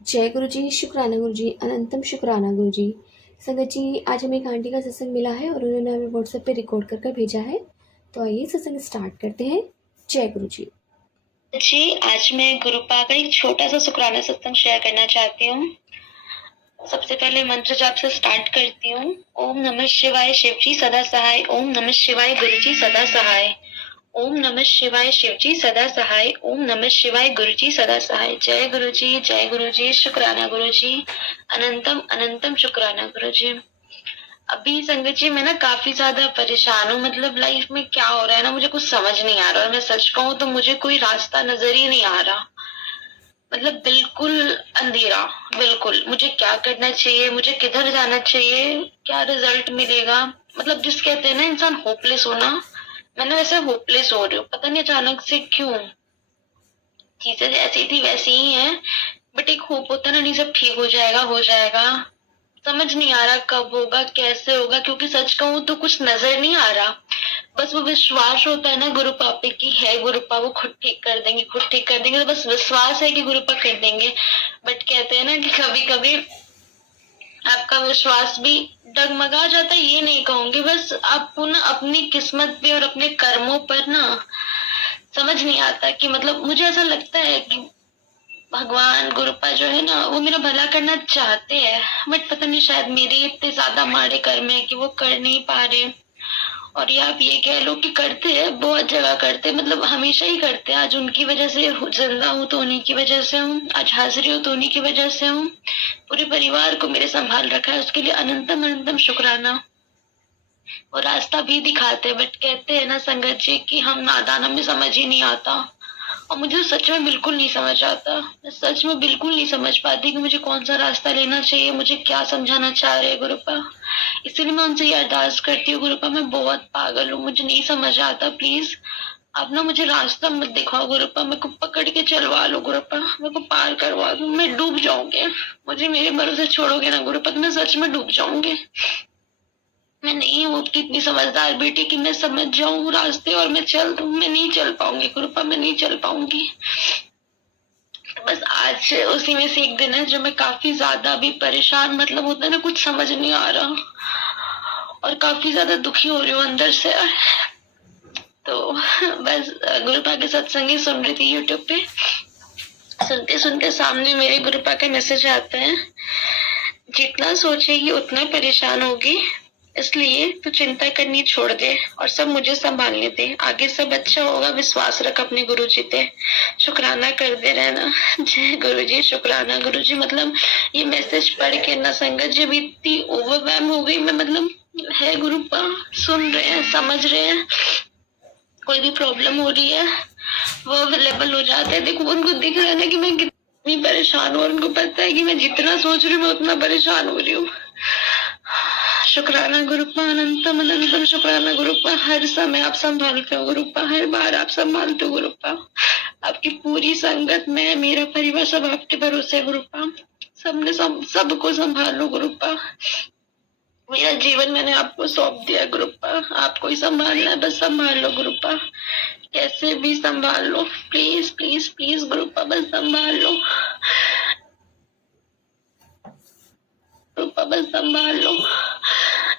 जय गुरु जी, शुक्राना गुरु जी, अनंतम शुक्राना गुरु जी। संगत जी, आज हमें एक आंटी का सत्संग मिला है और उन्होंने हमें व्हाट्सएप पे रिकॉर्ड कर कर भेजा है। तो आइए सत्संग स्टार्ट करते हैं। जय गुरु जी। आज मैं गुरुपा का एक छोटा सा शुक्राना सत्संग शेयर करना चाहती हूँ। सबसे पहले मंत्र जाप से स्टार्ट करती हूँ। ओम नमः शिवाय शिव जी सदा सहाय। ओम नमः शिवाय गुरु जी सदा सहाय। ओम नमः शिवाय शिव जी सदा सहाय। ओम नमः शिवाय गुरु जी सदा सहाय। जय गुरु जी, जय गुरु जी, शुक्राना गुरु जी, अनंतम अनंतम शुक्राना गुरु जी। अभी संगत जी मैं ना काफी ज्यादा परेशान हूँ। मतलब लाइफ में क्या हो रहा है ना, मुझे कुछ समझ नहीं आ रहा। और मैं सच कहूँ तो मुझे कोई रास्ता नजर ही नहीं आ रहा। मतलब बिल्कुल अंधेरा। बिल्कुल मुझे क्या करना चाहिए, मुझे किधर जाना चाहिए, क्या रिजल्ट मिलेगा। मतलब जिस कहते हैं ना इंसान होपलेस होना, मैं ना वैसे होपलेस हो रही हूँ। पता नहीं अचानक से क्यों। चीजें जैसी थी वैसी ही है, बट एक होप होता है ना, नहीं सब ठीक हो जाएगा हो जाएगा। समझ नहीं आ रहा कब होगा कैसे होगा, क्योंकि सच कहूँ तो कुछ नजर नहीं आ रहा। बस वो विश्वास होता है ना गुरु पापे की, है गुरुपा वो खुद ठीक कर देंगे, खुद ठीक कर देंगे। तो बस विश्वास है कि गुरुपा कर देंगे। बट कहते हैं ना कि कभी कभी आपका विश्वास भी डगमगा जाता है। ये नहीं कहूंगी, बस आपको ना अपनी किस्मत पे और अपने कर्मों पर ना समझ नहीं आता कि मतलब मुझे ऐसा लगता है कि भगवान गुरुपा जो है ना वो मेरा भला करना चाहते हैं, बट पता नहीं शायद मेरे इतने ज्यादा माड़े कर्म है कि वो कर नहीं पा रहे। और ये आप ये कह लो कि करते हैं, बहुत जगह करते हैं, मतलब हमेशा ही करते हैं। आज उनकी वजह से जिंदा हूँ तो उन्हीं की वजह से हूँ, आज हाजिर हूँ तो उन्हीं की वजह से हूँ। पूरे परिवार को मेरे संभाल रखा है, उसके लिए अनंतम अनंतम शुक्राना। और रास्ता भी दिखाते हैं, बट कहते हैं ना संगत जी कि हम नादान, हमें समझ ही नहीं आता। और मुझे सच में बिल्कुल नहीं समझ आता। मैं सच में बिल्कुल नहीं समझ पाती कि मुझे कौन सा रास्ता लेना चाहिए, मुझे क्या समझाना चाह रहे हैं गुरुपा। इसीलिए मैं उनसे ये अरदास करती हूँ, गुरुपा मैं बहुत पागल हूँ, मुझे नहीं समझ आता। प्लीज आप ना मुझे रास्ता मत दिखाओ गुरुपा, मेरे को पकड़ के चलवा लो गुरुपा, मेरे को पार करवा दो, मैं डूब जाऊंगी। मुझे मेरे भरोसे छोड़ोगे ना गुरुपा तो मैं सच में डूब जाऊंगी। मैं नहीं हूँ कि इतनी समझदार बेटी कि मैं समझ जाऊं रास्ते और मैं चल दूं। मैं नहीं चल पाऊंगी गुरुपा, मैं नहीं चल पाऊंगी। बस आज उसी में से एक दिन है जो मैं काफी ज्यादा अभी परेशान, मतलब होता है ना कुछ समझ नहीं आ रहा, और काफी ज्यादा दुखी हो रही हूँ अंदर से। तो बस गुरुपा के सत्संग ही सुन रही थी यूट्यूब पे। सुनते सुनते सामने मेरे गुरुपा का मैसेज आता है, जितना सोचेगी उतना परेशान होगी, इसलिए तू चिंता करनी छोड़ दे और सब मुझे संभालने दे। आगे सब अच्छा होगा, विश्वास रख अपने गुरु जी पे, शुक्राना कर दे रहना। जय गुरु जी, शुक्राना गुरु जी। मतलब ये मैसेज पढ़ के ना संगत जी भी इतनी ओवरवेम हो गई मैं। मतलब है गुरुपा, सुन रहे हैं, समझ रहे हैं, कोई भी प्रॉब्लम हो रही है वो अवेलेबल हो जाता है। देखो उनको दिख रहा है ना कि मैं कितनी परेशान हूँ, और उनको पता है कि मैं जितना सोच रही हूँ मैं उतना परेशान हो रही हूँ। शुक्राना गुरुपा, अनंतम अनंतम शुक्राना गुरुपा। हर समय आप संभालते हो गुरुपा, हर बार आप संभालते हो गुरुपा। आपकी पूरी संगत में मेरा परिवार सब आपके भरोसे है गुरुपा। सबने सबको संभालो गुरुपा। मेरा जीवन मैंने आपको सौंप दिया गुरुपा, आपको ही संभालना है, बस संभाल लो गुरुपा, कैसे भी संभाल लो। प्लीज प्लीज प्लीज गुरुपा, बस संभाल लो गुरुपा, बस संभाल लो।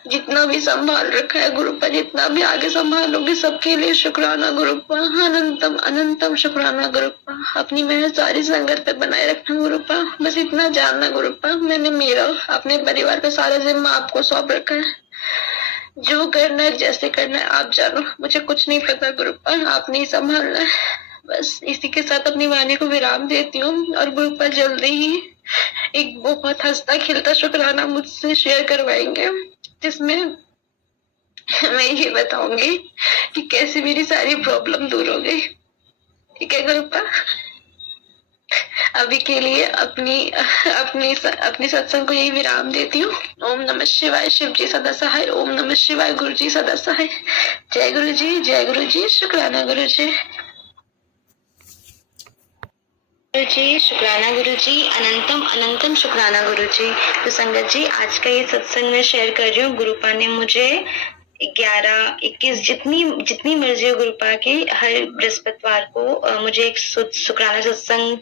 जितना भी संभाल रखा है गुरुपा, जितना भी आगे संभालोगे सबके लिए शुक्राना गुरुपा, अनंतम अनंतम शुक्राना गुरुपा। अपनी मेहर सारी संगत पे बनाए रखना गुरुपा, बस इतना जानना गुरुपा, मैंने मेरा अपने परिवार का सारा जिम्मा आपको सौंप रखा है। जो करना है जैसे करना है आप जानो, मुझे कुछ नहीं पता गुरुपा, आपने ही संभालना है। बस इसी के साथ अपनी वाणी को विराम देती हूँ, और गुरुपा जल्दी ही एक बहुत हंसता खिलता शुक्राना मुझसे शेयर करवाएंगे, जिसमें मैं ये बताऊंगी कि कैसे मेरी सारी प्रॉब्लम दूर हो गई। ठीक है गुरुपा, अभी के लिए अपनी अपनी अपनी सत्संग को यही विराम देती हूँ। ओम नमः शिवाय शिव जी सदा सहाय। ओम नमः शिवाय गुरु जी सदा सहाय। जय गुरु जी, जय गुरु जी, शुक्राना गुरु जी। गुरु जी, शुक्राना गुरु जी, अनंतम अनंतम शुक्राना गुरु जी। तो संगत जी आज का ये सत्संग मैं शेयर कर रही हूँ। गुरुपा ने मुझे 11, 21 जितनी जितनी मर्जी हो गुरुपा की, हर बृहस्पतिवार को मुझे एक शुक्राना सत्संग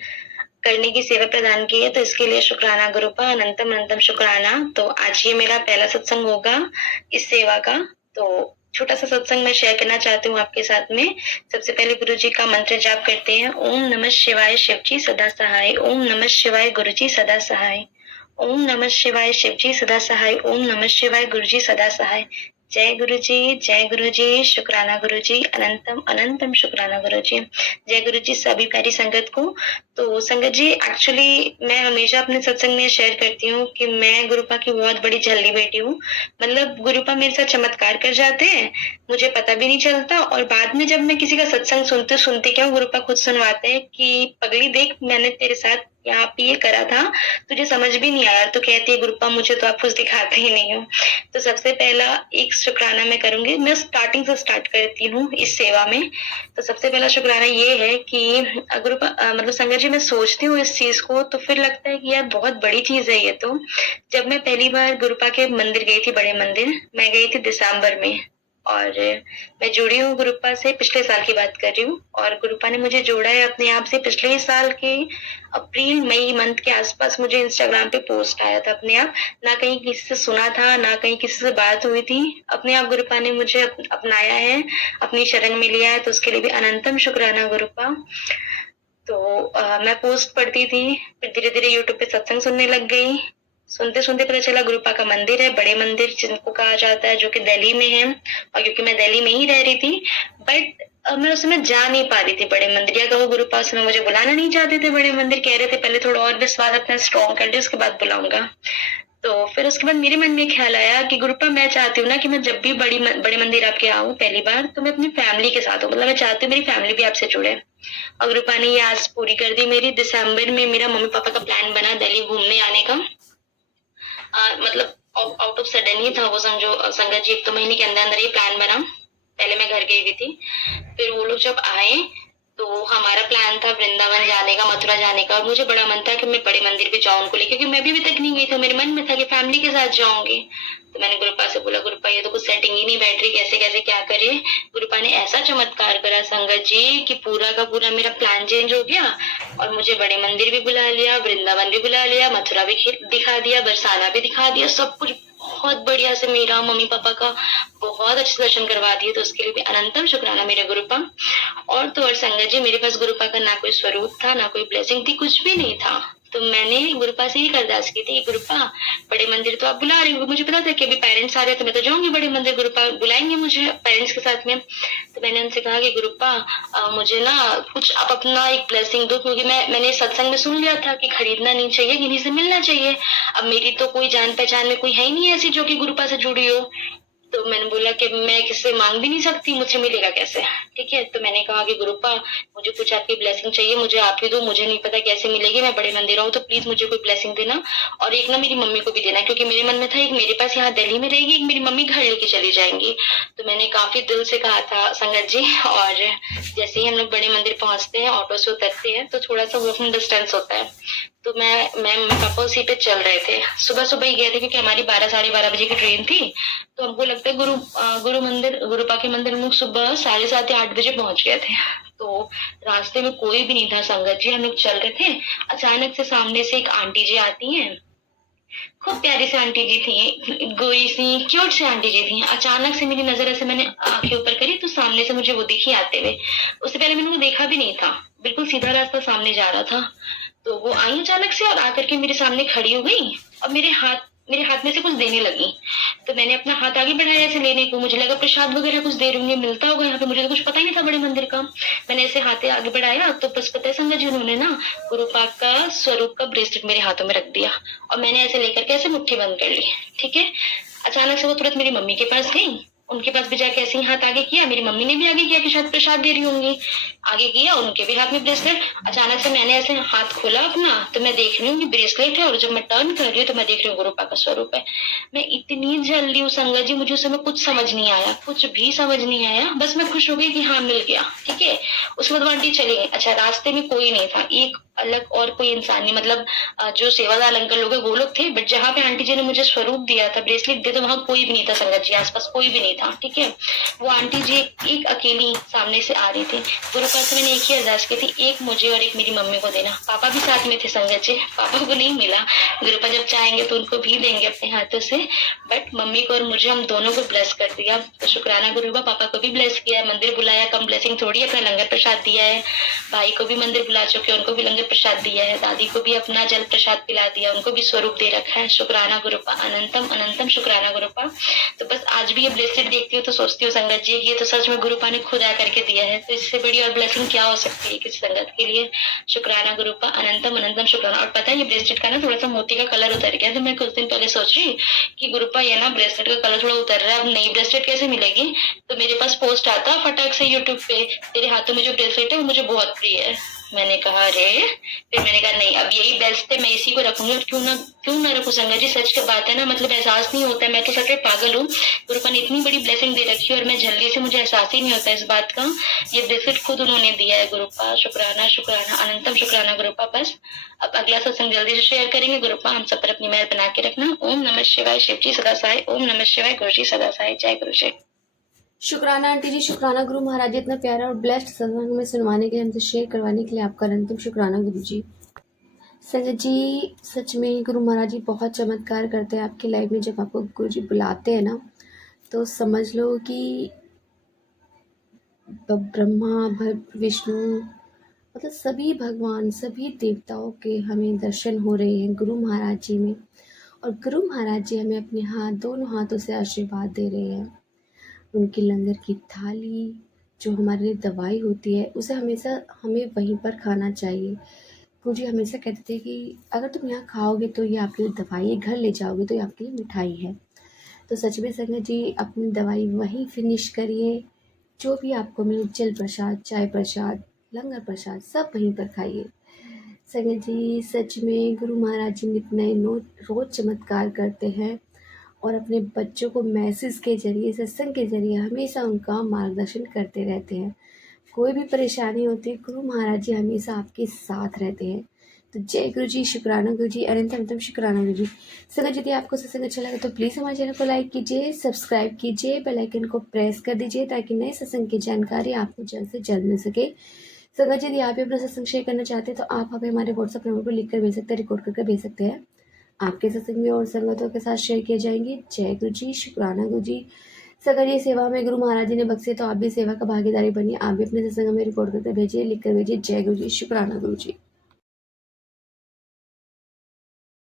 करने की सेवा प्रदान की है, तो इसके लिए शुक्राना गुरुपा, अनंतम अनंतम शुक्राना। तो आज ये मेरा पहला सत्संग होगा इस सेवा का। तो छोटा सा सत्संग मैं शेयर करना चाहती हूँ आपके साथ में। सबसे पहले गुरु जी का मंत्र जाप करते हैं। ओम नमः शिवाय शिव जी सदा सहाय, ओम नमः शिवाय गुरु जी सदा सहाय, ओम नमः शिवाय शिव जी सदा सहाय, ओम नमः शिवाय गुरु जी सदा सहाय। जय गुरु जी, जय गुरु जी, शुक्राना गुरु जी, अनंतम अनंतम शुक्राना गुरु जी। जय गुरु जी सभी प्यारी संगत को। तो संगत जी, एक्चुअली मैं हमेशा अपने सत्संग में शेयर करती हूँ कि मैं गुरुपा की बहुत बड़ी झल्ली बेटी हूँ। मतलब गुरुपा मेरे साथ चमत्कार कर जाते हैं, मुझे पता भी नहीं चलता, और बाद में जब मैं किसी का सत्संग सुनते सुनती क्या गुरुपा खुद सुनवाते हैं कि पगली देख, मैंने तेरे साथ यहाँ पे ये करा था, तुझे समझ भी नहीं आया। तो कहती है गुरुपा मुझे तो आप कुछ दिखाते ही नहीं हो। तो सबसे पहला एक शुक्राना मैं करूंगी। मैं स्टार्टिंग से स्टार्ट करती हूँ इस सेवा में। तो सबसे पहला शुक्राना ये है कि गुरुपा मतलब संगत जी, मैं सोचती हूँ इस चीज को तो फिर लगता है कि यार बहुत बड़ी चीज है ये तो। जब मैं पहली बार गुरुपा के मंदिर गई थी, बड़े मंदिर, मैं गई थी दिसंबर में, और मैं जुड़ी हूँ गुरुपा से, पिछले साल की बात कर रही हूँ। और गुरुपा ने मुझे जोड़ा है अपने आप से पिछले साल के अप्रैल मई मंथ के आसपास। मुझे इंस्टाग्राम पे पोस्ट आया था अपने आप, ना कहीं किसी से सुना था, ना कहीं किसी से बात हुई थी। अपने आप गुरुपा ने मुझे अपनाया है, अपनी शरण में लिया है, तो उसके लिए भी अनंतम शुक्राना गुरुपा। तो मैं पोस्ट पढ़ती थी, फिर धीरे धीरे यूट्यूब पे सत्संग सुनने लग गई। सुनते सुनते पता चला गुरुपा का मंदिर है, बड़े मंदिर जिनको कहा जाता है, जो कि दिल्ली में है। और क्योंकि मैं दिल्ली में ही रह रही थी, बट मैं उस समय जा नहीं पा रही थी बड़े मंदिर, या कहो गुरुपा उस समय मुझे बुलाना नहीं चाहते थे बड़े मंदिर, कह रहे थे पहले थोड़ा और विश्वास अपना स्ट्रॉन्ग कर ले, उसके बाद बुलाऊंगा। तो फिर उसके बाद मेरे मन में ख्याल आया कि गुरुपा मैं चाहती हूँ ना कि मैं जब भी बड़े मंदिर आपके आऊँ पहली बार, तो मैं अपनी फैमिली के साथ हूँ। मतलब मैं चाहती हूँ मेरी फैमिली भी आपसे जुड़े। और गुरुपा ने ये आस पूरी कर दी मेरी। दिसंबर में मेरा मम्मी पापा का प्लान बना दिल्ली घूमने आने का। मतलब आउट ऑफ सडन ही था वो, समझो संगत जी, 1-2 महीने के अंदर अंदर ये प्लान बना। पहले मैं घर गई हुई थी, फिर वो लोग जब आए तो हमारा प्लान था वृंदावन जाने का, मथुरा जाने का। और मुझे बड़ा मन था कि मैं बड़े मंदिर भी जाऊं उनको लेके, क्योंकि मैं भी अभी तक नहीं गई थी। मेरे मन में था कि फैमिली के साथ जाऊंगी। तो मैंने गुरुपा से बोला, गुरुपा ये तो कुछ सेटिंग ही नहीं बैठ रही, कैसे कैसे क्या करे। गुरुपा ने ऐसा चमत्कार करा संगत जी कि पूरा का पूरा मेरा प्लान चेंज हो गया, और मुझे बड़े मंदिर भी बुला लिया, वृंदावन भी बुला लिया, मथुरा भी दिखा दिया, बरसाना भी दिखा दिया, सब कुछ बहुत बढ़िया से मेरा मम्मी पापा का बहुत अच्छे दर्शन करवा दिए। तो उसके लिए भी अनंतम शुक्राना मेरे गुरुपा। और तो और संगत जी, मेरे पास गुरुपा का ना कोई स्वरूप था, ना कोई ब्लेसिंग थी, कुछ भी नहीं था। तो मैंने गुरुपा से ही अरदास की थी, गुरुपा बड़े मंदिर तो आप बुला रही हो, मुझे पता था कि अभी पेरेंट्स आ रहे हैं तो मैं तो जाऊंगी बड़े मंदिर, गुरुपा बुलाएंगे मुझे पेरेंट्स के साथ में। तो मैंने उनसे कहा कि गुरुपा मुझे ना कुछ आप अपना एक ब्लेसिंग दो, क्योंकि मैंने सत्संग में सुन लिया था कि खरीदना नहीं चाहिए, किन्हीं से मिलना चाहिए। अब मेरी तो कोई जान पहचान में कोई है ही नहीं ऐसी जो कि गुरुपा से जुड़ी हो। तो मैंने बोला कि मैं किससे मांग भी नहीं सकती, मुझसे मिलेगा कैसे, ठीक है। तो मैंने कहा कि गुरुपा मुझे कुछ आपकी ब्लेसिंग चाहिए, मुझे आप ही दो, मुझे नहीं पता कैसे मिलेगी, मैं बड़े मंदिर आऊँ तो प्लीज मुझे कोई ब्लेसिंग देना। और एक ना मेरी मम्मी को भी देना, क्योंकि मेरे मन में था एक मेरे पास यहाँ दिल्ली में रहेगी, एक मेरी मम्मी घर लेके चली जाएंगी। तो मैंने काफी दिल से कहा था संगत जी। और जैसे ही हम लोग बड़े मंदिर पहुंचते हैं, ऑटो से उतरते हैं, तो थोड़ा सा वॉकिंग डिस्टेंस होता है। तो मैं पापा उसी पे चल रहे थे, सुबह सुबह ही गए थे, क्योंकि हमारी 12-12:30 बजे की ट्रेन थी। तो हमको लगता है गुरुपा के मंदिर हम लोग सुबह 7:30 या 8 बजे पहुंच गए थे। तो रास्ते में कोई भी नहीं था संगत जी, हम लोग चल रहे थे। अचानक से सामने से एक आंटी जी आती हैं, खूब प्यारी सी आंटी जी थी, गोरी सी क्यूट सी आंटी जी थी। अचानक से मेरी नजर ऐसे मैंने आंखें ऊपर करी तो सामने से मुझे वो दिखी आते हुए। उससे पहले मैंने वो देखा भी नहीं था, बिल्कुल सीधा रास्ता सामने जा रहा था। तो वो आई अचानक से और आकर के मेरे सामने खड़ी हो गई और मेरे हाथ में से कुछ देने लगी। तो मैंने अपना हाथ आगे बढ़ाया ऐसे लेने को, मुझे लगा प्रसाद वगैरह कुछ दे रही होंगे, मिलता होगा यहाँ पे, मुझे तो कुछ पता ही नहीं था बड़े मंदिर का। मैंने ऐसे हाथ आगे बढ़ाया तो बस पता है संगत जी, उन्होंने ना गुरुपा का स्वरूप का ब्रेसलेट मेरे हाथों में रख दिया, और मैंने ऐसे लेकर के ऐसे मुट्ठी बंद कर ली, ठीक है। अचानक से वो तुरंत मेरी मम्मी के पास गई, उनके पास भी जाके ऐसे ही हाथ आगे किया, मेरी मम्मी ने भी आगे किया कि शायद प्रसाद दे रही होंगी, आगे किया, उनके भी हाथ में ब्रेसलेट। अचानक से मैंने ऐसे हाथ खोला अपना, तो मैं देख रही हूँ कि ब्रेसलेट है, और जब मैं टर्न कर रही हूँ तो मैं देख रही हूँ गुरुपा का स्वरूप है। मैं इतनी जल रही हूँ संगत जी, मुझे उस समय कुछ समझ नहीं आया, कुछ भी समझ नहीं आया, बस मैं खुश हो गई कि हाँ मिल गया, ठीक है। उसके बाद आंटी चली गई। अच्छा, रास्ते में कोई नहीं था, एक अलग और कोई इंसान नहीं, मतलब जो सेवादार अंकल लोग हैं वो लोग थे, बट जहाँ पे आंटी जी ने मुझे स्वरूप दिया था, ब्रेसलेट दिया था, वहाँ कोई भी नहीं था संगत जी, आसपास कोई भी नहीं था। ठीक है, वो आंटी जी एक अकेली सामने से आ रही थी। गुरुपाद से मैंने एक ही अरदास की थी, एक मुझे और एक मेरी मम्मी को देना। पापा भी साथ में थे संगत जी, पापा को नहीं मिला। गुरुपाद जब चाहेंगे तो उनको भी देंगे अपने हाथों से, बट मम्मी को और मुझे, हम दोनों को ब्लेस कर दिया। तो शुक्राना गुरुपा, पापा को भी ब्लेस किया, मंदिर बुलाया, कम ब्लेसिंग थोड़ी, अपना लंगर प्रसाद दिया है। भाई को भी मंदिर बुला चुके, उनको भी लंगर प्रसाद दिया है। दादी को भी अपना जल प्रसाद पिला दिया, उनको भी स्वरूप दे रखा है। शुक्राना गुरुपा, अनंतम अनंतम शुक्राना गुरुपा। तो बस आज भी ये ब्रेसलेट देखती हूँ तो सोचती हूँ संगत जी, ये तो सच में गुरुपा ने खुद आकर के दिया है, तो इससे बड़ी और ब्लेसिंग क्या हो सकती है किसी संगत के लिए। शुक्राना गुरुपा, अनंतम अनंतम शुक्राना। और पता है ये ब्रेसलेट का ना थोड़ा सा मोती का कलर उतर गया, तो मैं कुछ दिन पहले सोच रही कि गुरुपा ये ना ब्रेसलेट का कलर थोड़ा उतर रहा है, अब नई ब्रेसलेट कैसे मिलेगी। तो मेरे पास पोस्ट आता फटाक से यूट्यूब पे, तेरे हाथों में जो ब्रेसलेट है वो मुझे बहुत प्रिय है। मैंने कहा अरे, फिर मैंने कहा नहीं, अब यही बेस्ट है, मैं इसी को रखूंगी। और क्यों ना रखूं संगत जी, सच की बात है ना, मतलब एहसास नहीं होता है, मैं तो सच में पागल हूँ। गुरुपा ने इतनी बड़ी ब्लेसिंग दे रखी है और मैं जल्दी से, मुझे एहसास ही नहीं होता इस बात का। ये ब्रेसलेट खुद उन्होंने दिया है गुरुपा, शुक्राना शुक्राना अनंतम शुक्राना गुरुपा। बस अब अगला सत्संग जल्दी से शेयर करेंगे गुरुपा, हम सब पर अपनी मेहर बना के रखना। ओम नमः शिवाय, शिव जी सदा सहाय। ओम नमः शिवाय, गुरु जी सदा सहाय। जय गुरु जी। शुक्राना आंटी जी, शुक्राना गुरु महाराज जी, इतना प्यारा और ब्लेस्ड सत्संग में सुनवाने के लिए, हमसे शेयर करवाने के लिए आपका अनंतम शुक्राना गुरु जी। संगत जी, सच में गुरु महाराज जी बहुत चमत्कार करते हैं आपकी लाइफ में। जब आपको गुरु जी बुलाते हैं ना, तो समझ लो कि ब्रह्मा विष्णु, मतलब सभी भगवान, सभी देवताओं के हमें दर्शन हो रहे हैं गुरु महाराज जी में। और गुरु महाराज जी हमें अपने दोनों हाथों से आशीर्वाद दे रहे हैं। उनकी लंगर की थाली जो हमारे लिए दवाई होती है, उसे हमेशा हमें वहीं पर खाना चाहिए। गुरु जी हमेशा कहते थे कि अगर तुम यहाँ खाओगे तो ये आपके लिए दवाई है, घर ले जाओगे तो ये आपके लिए मिठाई है। तो सच में संगत जी, अपनी दवाई वहीं फिनिश करिए। जो भी आपको मिले, जल प्रसाद, चाय प्रसाद, लंगर प्रसाद, सब वहीं पर खाइए। संगत जी, सच में गुरु महाराज जी नित नए रोज चमत्कार करते हैं और अपने बच्चों को मैसेज के जरिए, सत्संग के जरिए हमेशा उनका मार्गदर्शन करते रहते हैं। कोई भी परेशानी होती है, गुरु महाराज जी हमेशा आपके साथ रहते हैं। तो जय गुरु जी, शुक्राना गुरु जी, अनंतम शुक्राना गुरु जी। संगत यदि आपको सत्संग अच्छा लगा तो प्लीज़ हमारे चैनल को लाइक कीजिए, सब्सक्राइब कीजिए, बेल आइकन को प्रेस कर दीजिए ताकि नए सत्संग की जानकारी आपको जल्द से जल्द मिल सके। संगत यदि आप भी अपना सत्संग शेयर करना चाहते हैं तो आप हमें हमारे व्हाट्सएप नंबर पर लिख कर भेज सकते हैं, रिकॉर्ड करके भेज सकते हैं। आपके सत्संग में और संगतों के साथ शेयर किए जाएंगे। जय गुरु जी, शुक्राना गुरु जी। अगर ये सेवा में गुरु महाराज जी ने बख्शे तो आप भी सेवा का भागीदारी बनिए। आप भी अपने सत्संग में रिकॉर्ड करके भेजिए, लिख कर भेजिए। जय गुरु जी, शुक्राना गुरु जी।